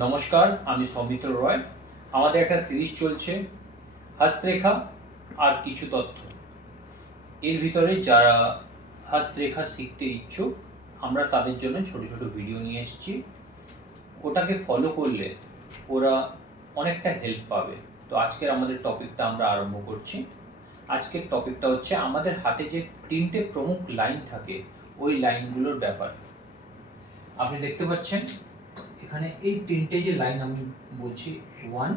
নমস্কার, আমি সৌমিত্র রয়। আমাদের একটা সিরিজ চলছে, হস্তরেখা আর কিছু তথ্য। এর ভিতরে যারা হস্তরেখা শিখতে ইচ্ছুক, আমরা তাদের জন্য ছোট ছোট ভিডিও নিয়ে এসেছি। ওটাকে ফলো করলে ওরা অনেকটা হেল্প পাবে। তো আজকের আমাদের টপিকটা আমরা আরম্ভ করছি। আজকের টপিকটা হচ্ছে আমাদের হাতে যে তিনটে প্রমুখ লাইন থাকে, ওই লাইনগুলোর ব্যাপার। আপনি দেখতে পাচ্ছেন এখানে এই তিনটে যে লাইন আমি বলছি one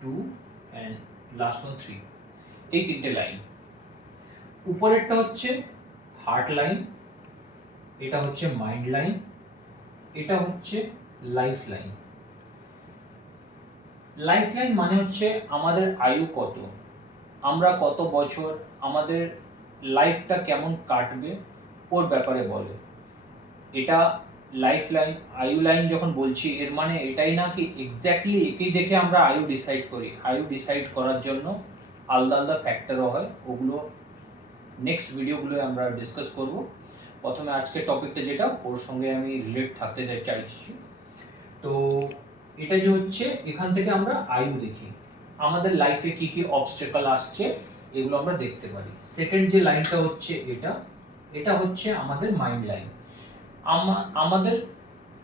two and last one three এই তিনটে লাইন। উপরেরটা হচ্ছে হার্ট লাইন এটা হচ্ছে মাইন্ড লাইন এটা হচ্ছে লাইফ লাইন লাইফ লাইন মানে হচ্ছে আমাদের আয়ু কত, আমরা কত বছর, আমাদের লাইফটা কেমন কাটবে, ওর ব্যাপারে বলে। এটা লাইফ লাইন আয়ু লাইন যখন বলছি, এর মানে এটাই না কি এক্স্যাক্টলি একেই দেখে আমরা আয়ু ডিসাইড করি। আয়ু ডিসাইড করার জন্য আলাদা আলাদা ফ্যাক্টরও হয়। ওগুলো নেক্সট ভিডিওগুলো আমরা ডিসকাস করব। প্রথমে আজকের টপিকটা যেটা, ওর সঙ্গে আমি রিলেট থাকতে চাইছি। তো এটা যে হচ্ছে, এখান থেকে আমরা আয়ু দেখি। আমাদের লাইফে কি কি অবস্টেকল আসছে, এগুলো আমরা দেখতে পারি। সেকেন্ড যে লাইনটা হচ্ছে এটা এটা হচ্ছে আমাদের মাইন্ড লাইন আমাদের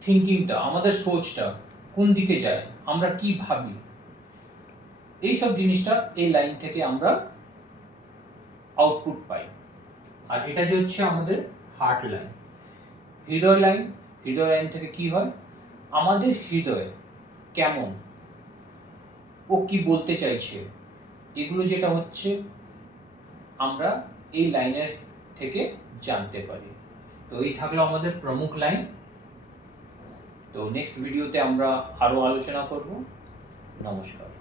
থিঙ্কিংটা আমাদের সোচটা কোন দিকে যায়, আমরা কি ভাবি? এই সব জিনিসটা এই লাইন থেকে আমরা আউটপুট পাই। আর এটা যে হচ্ছে আমাদের হার্ট লাইন হৃদয় লাইন হৃদয় লাইন থেকে কি হয়? আমাদের হৃদয় কেমন? ও কি বলতে চাইছে? এগুলো যেটা হচ্ছে আমরা এই লাইনের থেকে জানতে পারি। তো এই থাকল আমাদের প্রমুখ লাইন। তো নেক্সট ভিডিওতে আমরা আরও আলোচনা করব। নমস্কার।